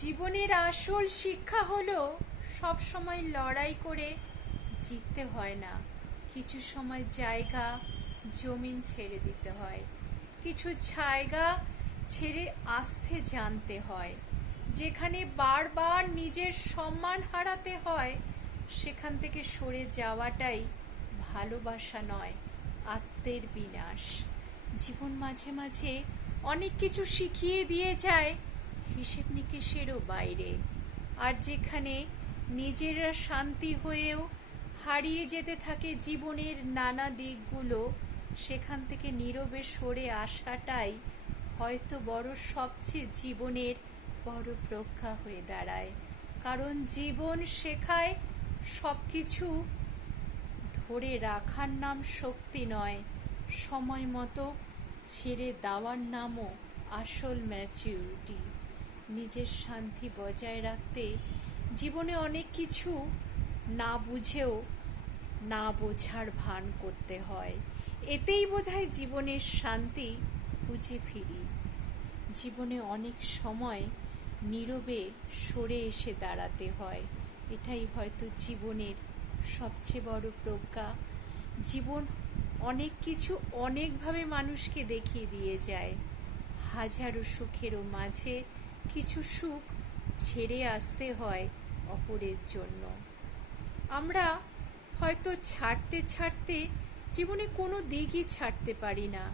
জীবনের আসল শিক্ষা হলো সব সময় লড়াই করে জিততে হয় না। কিছু সময় জায়গা জমিন ছেড়ে দিতে হয়, কিছু জায়গা ছেড়ে আসতে জানতে হয়। যেখানে বারবার নিজের সম্মান হারাতে হয়, সেখান থেকে সরে যাওয়াটাই ভালোবাসা নয়, আত্মের বিনাশ। জীবন মাঝে মাঝে অনেক কিছু শিখিয়ে দিয়ে যায় হিসেব নিকেশেরও বাইরে। আর যেখানে নিজেরা শান্তি হয়েও হারিয়ে যেতে থাকে জীবনের নানা দিকগুলো, সেখান থেকে নীরবে সরে আসাটাই হয়তো বড় সবচেয়ে জীবনের বড় প্রজ্ঞা হয়ে দাঁড়ায়। কারণ জীবন শেখায় সব কিছু ধরে রাখার নাম শক্তি নয়, সময় মতো ছেড়ে দেওয়ার নামও আসল ম্যাচিউরিটি। নিজের শান্তি বজায় রাখতে জীবনে অনেক কিছু না বুঝেও না বোঝার ভান করতে হয়। এতেই বোধহয় জীবনের শান্তি খুঁজে ফিরি। জীবনে অনেক সময় নীরবে সরে এসে দাঁড়াতে হয়, এটাই হয়তো জীবনের সবচেয়ে বড় প্রজ্ঞা। জীবন অনেক কিছু অনেকভাবে মানুষকে দেখিয়ে দিয়ে যায়। হাজারো সুখেরও মাঝে কিছু সুখ ছেড়ে আসতে হয় অপরের জন্য। আমরা হয়তো ছাড়তে ছাড়তে জীবনে কোনো দিকই ছাড়তে পারি না।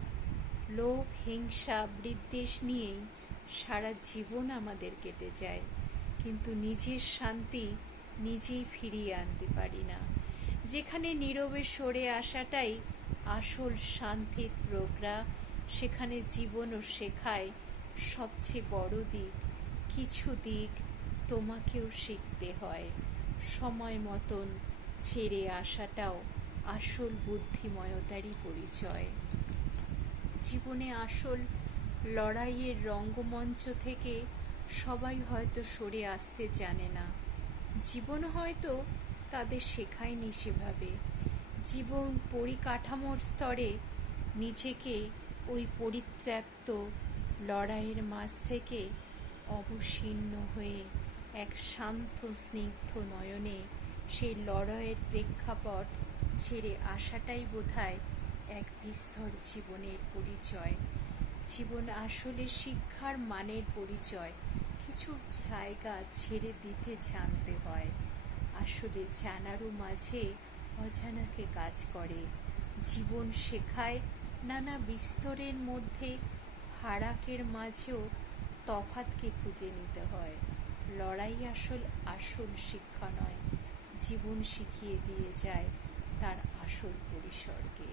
লোভ, হিংসা, বিদ্বেষ নিয়েই সারা জীবন আমাদের কেটে যায়, কিন্তু নিজের শান্তি নিজেই ফিরিয়ে আনতে পারি না। যেখানে নীরবে সরে আসাটাই আসল শান্তির প্রজ্ঞা, সেখানে জীবনও শেখায় সবচেয়ে বড় দিক। কিছু দিক তোমাকেও শিখতে হয়। সময় মতন ছেড়ে আসাটাও আসল বুদ্ধিময়তারই পরিচয়। জীবনে আসল লড়াইয়ের রঙ্গমঞ্চ থেকে সবাই হয়তো সরে আসতে জানে না। জীবন হয়তো তাদের শেখায়নি সেভাবে। জীবন পরিকাঠামোর স্তরে নিজেকে ওই পরিত্যক্ত লড়াইয়ের মাঝ থেকে অবসীর্ণ হয়ে এক শান্ত স্নিগ্ধ নয়নে সেই লড়াইয়ের প্রেক্ষাপট ছেড়ে আসাটাই বোধহয় এক বিস্তর জীবনের পরিচয়। জীবন আসলে শিক্ষার মানের পরিচয়। কিছু জায়গা ছেড়ে দিতে জানতে হয়। আসলে জানারও মাঝে অজানাকে কাজ করে। জীবন শেখায় নানা বিস্তরের মধ্যে ফারাকের মাঝেও তফাতকে খুঁজে নিতে হয়। লড়াই আসল শিক্ষা নয়, জীবন শিখিয়ে দিয়ে যায় তার আসল পরিসরকে।